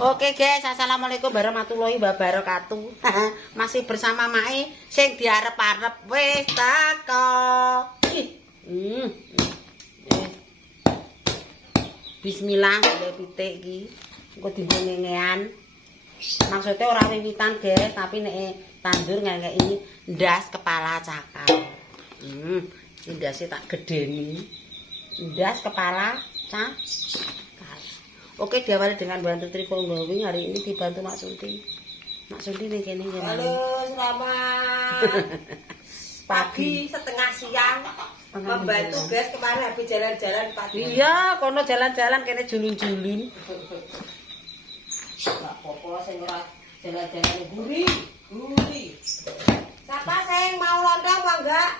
Oke guys, assalamualaikum warahmatullahi wabarakatuh. Masih bersama Mae sing diarep-arep wis teko. Bismillah, golek pitik iki. Engko dienggo ngengean. Maksudnya ora wiwitan guys, tapi nek tandur ngekeki ndas kepala cakal. Ndase tak gedeni. Ndas kepala cakal. Oke, diawali dengan bantu triko glowing. Hari ini dibantu Mak Sunti. Mak Sunti nih kene. Halo, selamat pagi setengah siang. Membantu guys kemarin habis jalan-jalan pagi. Iya, kono jalan-jalan kene julun-julun. Enggak apa-apa sing ora jalan-jalan guri. Siapa sing mau lontong apa enggak?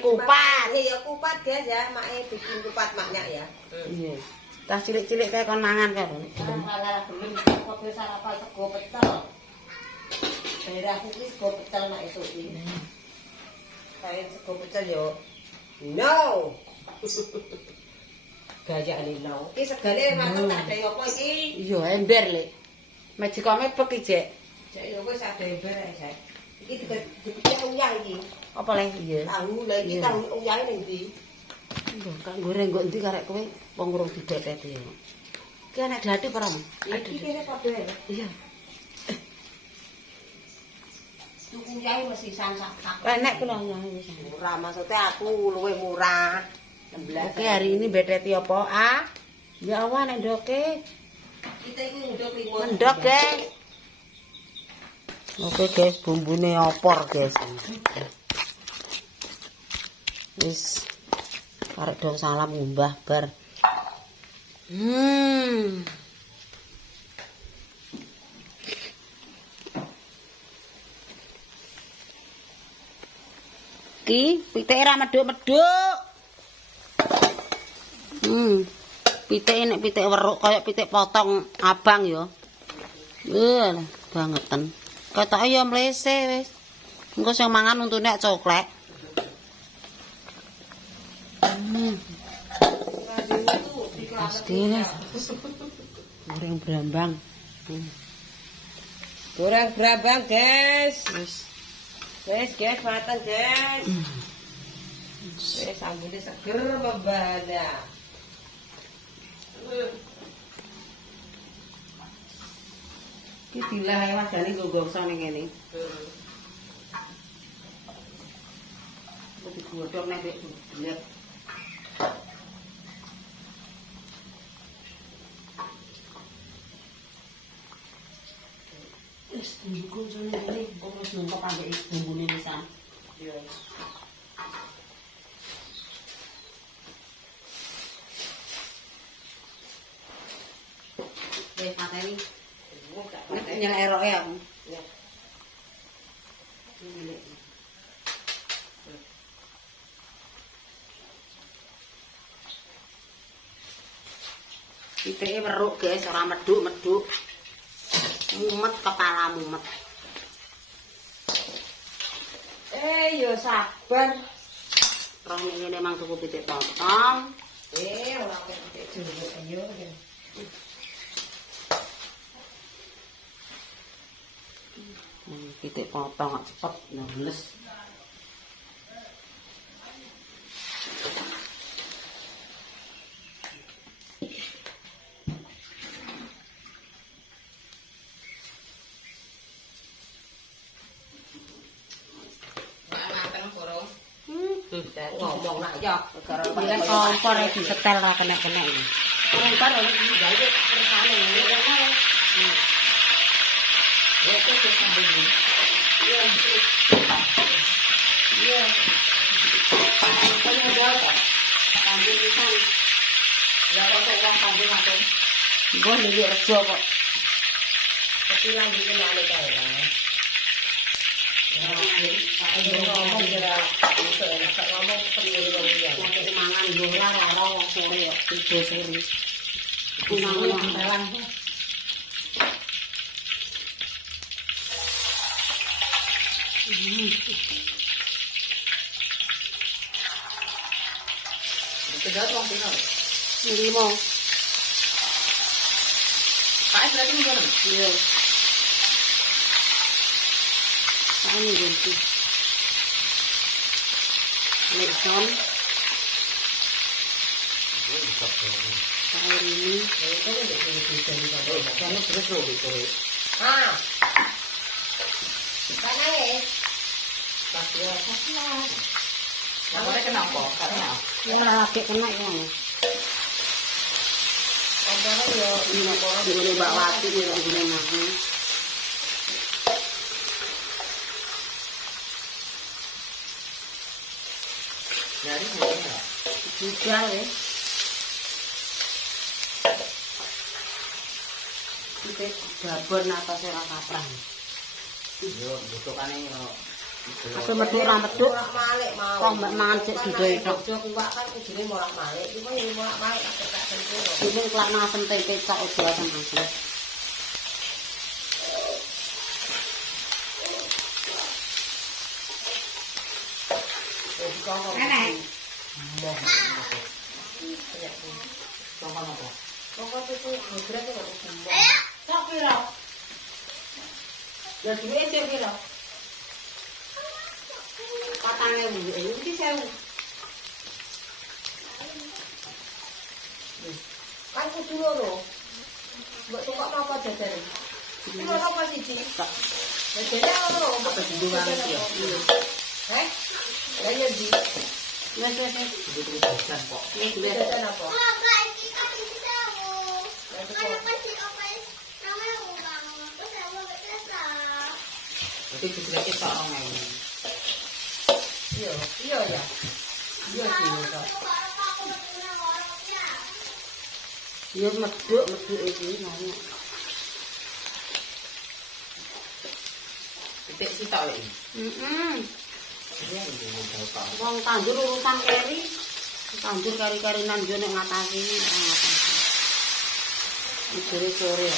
Kupat. Iya, kupat guys ya, Mae bikin kupat maknya ya. Iya. Tah cilik-cilik kayak kon mangan kan. Malah belum kopi sarapan sego pecel. Daerah kuwi sego pecel mak itu iki. Kayak sego pecel yo. No. Gajah ini no. Iki segale mateng tak ada apa iki? Iya, ember le. Majikome pek iki, Jek. Jek yo wis ada ember ae, Jek. Iki dipikir uyah iki. Apa le? Iya. Tahu lha iki kan uyah ning ndi? Kak goreng kok ndi karek kowe wong urung dideteti ya. Ki anak glathik ora, Mas? Iki kene padha ya. Iya. Tuku uyah mesti sak. Enek kula ya wis. Murah maksudnya aku luwih murah. 16. Oke, hari ini bedeti apa? Ya Allah nek ndoke. Kita iku ndok liwat. Mendok, guys. Oke, guys, bumbune opor, guys. Wis arek dong salam ngumbah bar. Ki, pitike ra medhuk-medhuk. Pitike nek pitik weruk kaya pitik potong abang ya. Bangeten. Ketoke ya mlese wis. Engko sing mangan untune coklek. Pasti goreng brambang. Goreng brambang, guys. Wis Guys, mateng, guys. Wis ambune seger membana. iki dilah ae wadane nggo gongso ning kene. Kok digodhog nek mbek bulet. Wis bumbu jane iki wis nunggu pambek bumbune pisan. Iya. Wis mateni. Nek nyelek eroke aku. Ya. Pitike weruk, guys, ora medhuk-medhuk. Mumet kepala mumet. Yo sabar. Roh nek ngene mang tuku pitik potong. Ora kepek jero ayo. Pitik potong kok cepet ngeles. Ngomong nak ya, Bilang kompor iki setel ra kena-kena iki. kompor iki gawe persane ngene. Ya itu sambil ini. Iya. Iya. Pokoknya ada apa? Sambil pisan. Ya kok uang sambil apa? Mbah niki rejo kok. Tapi lagi kena kae lah. Ngomong kira itu enak ngomong perlu ya. Nek mangan yo ora wong sore yo, tiba sore. Mangan dalan. Itu dah tuang pino. 5. Pak berarti ngono. Iya. Ini ganti. Lekson. Air ini. Karena terus lo gitu. Ah. Karena ya. Pasti lah. Namanya kenapa? Karena Ya lagi kena ya. karena ya Ini boleh bawa wati ya boleh makan. dari mana? Juga ya. Kita babon atas ora kaprah. Yo butukane yo. Aku medhuk ra medhuk. Morak-malik mau. Kok mbak mangan cek didoe tok. Jog kuwak kan kudune morak-malik. Iki mung morak-malik tak sempurna. Ini kelak asem tempe cok aja asem asem. Enak. Tongkol apa? Tongkol itu mudra itu nggak kumpul. Cok piro? Ya duit aja piro? 4.000 iki 1.000. Kan kudu loro. Mbok tukok apa jajan? Iki loro apa siji? Kak, Jajannya loro. apa siji wae ya? Heh? Ya ya di. Wes wes wes. Butuh jajan kok. Wes wes. Jajan apa? Tapi budreke tok 2.000. Iya, iya ya. Iya sih. Ya medhuk iki nanya. Titik sitok iki. Iya, Wong tandur urusan keri. Tandur kari-karinan yo nek ngatasi ora ngatasi. Iki sore.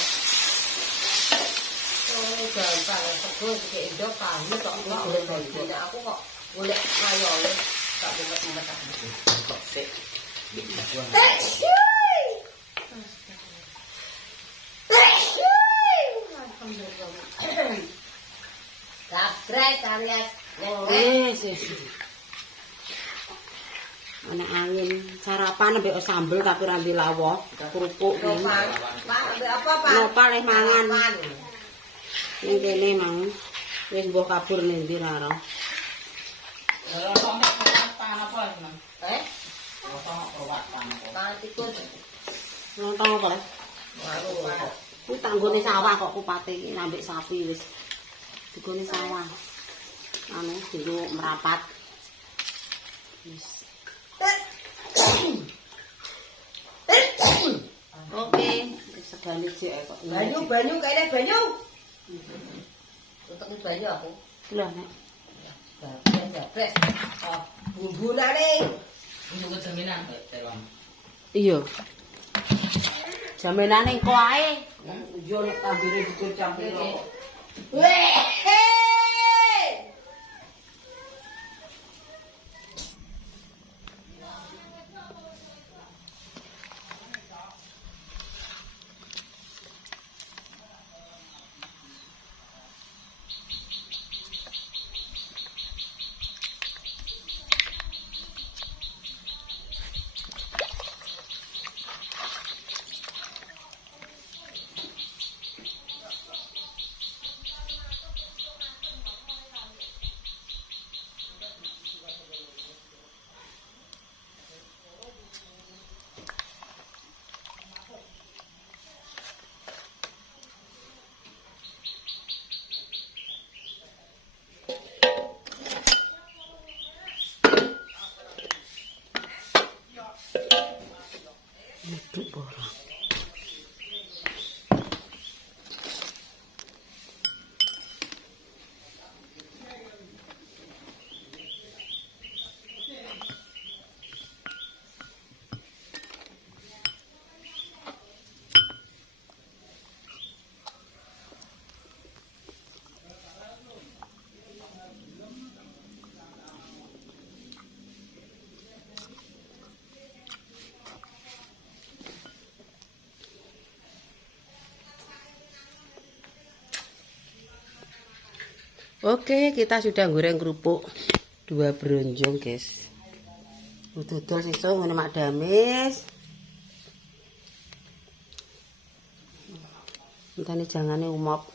Oh, gampang. Sego dikek ndok kayu tok kok oleh banjir. Nek aku kok golek mayone tak umpet-umpet tak. Kok sik. Sabrai kalian yang Wes wes. Ana angin sarapan mbek sambel tapi ra ndi lawuh, kerupuk iki. Pak, ambil apa, Pak? Nopal leh mangan. Pan. Ning kene mang. Wis mbuh kabur ning ndi ra ora. Eh? Pan tikus. Lontong apa? Waru. Kuwi tak nggone sawah kok kupate iki ambek sapi wis. Digone sawah. Anu dilu merapat. Wis. Oke, segane jek kok. Banyu kayaknya banyu. Untuk banyu aku. Lho nek. Jabres. Oh, bumbunane. Untuk jaminan, Tewang. Iya. Jaminane engko ae. Yo nek tambire dikur campur. Weh. Oke, kita sudah goreng kerupuk 2 bronjong, guys. Dodol sesuk ngene Mak Damis. Entane jangane umop.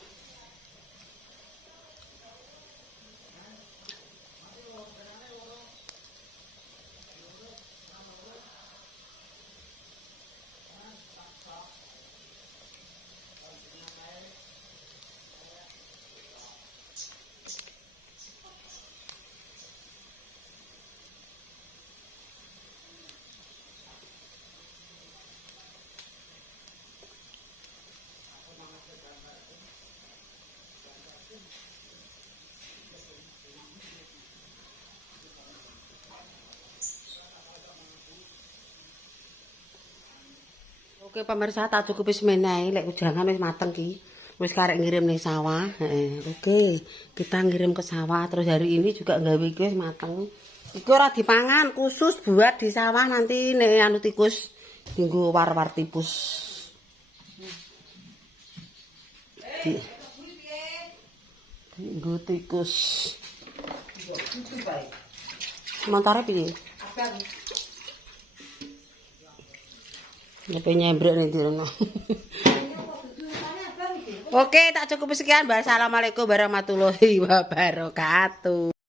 Oke pemirsa, tak cukup wis menehi lek jangan wis mateng ki. Wis karek ngirim ning sawah. Oke, kita ngirim ke sawah terus hari ini juga gawe iki wis mateng. Iki ora dipangan, khusus buat di sawah nanti nek anu tikus dienggo war-war tipus. Dienggo tikus. Montare piye? Lepe nyembrek nih dirono. Oke, tak cukup sekian. Wassalamualaikum warahmatullahi wabarakatuh.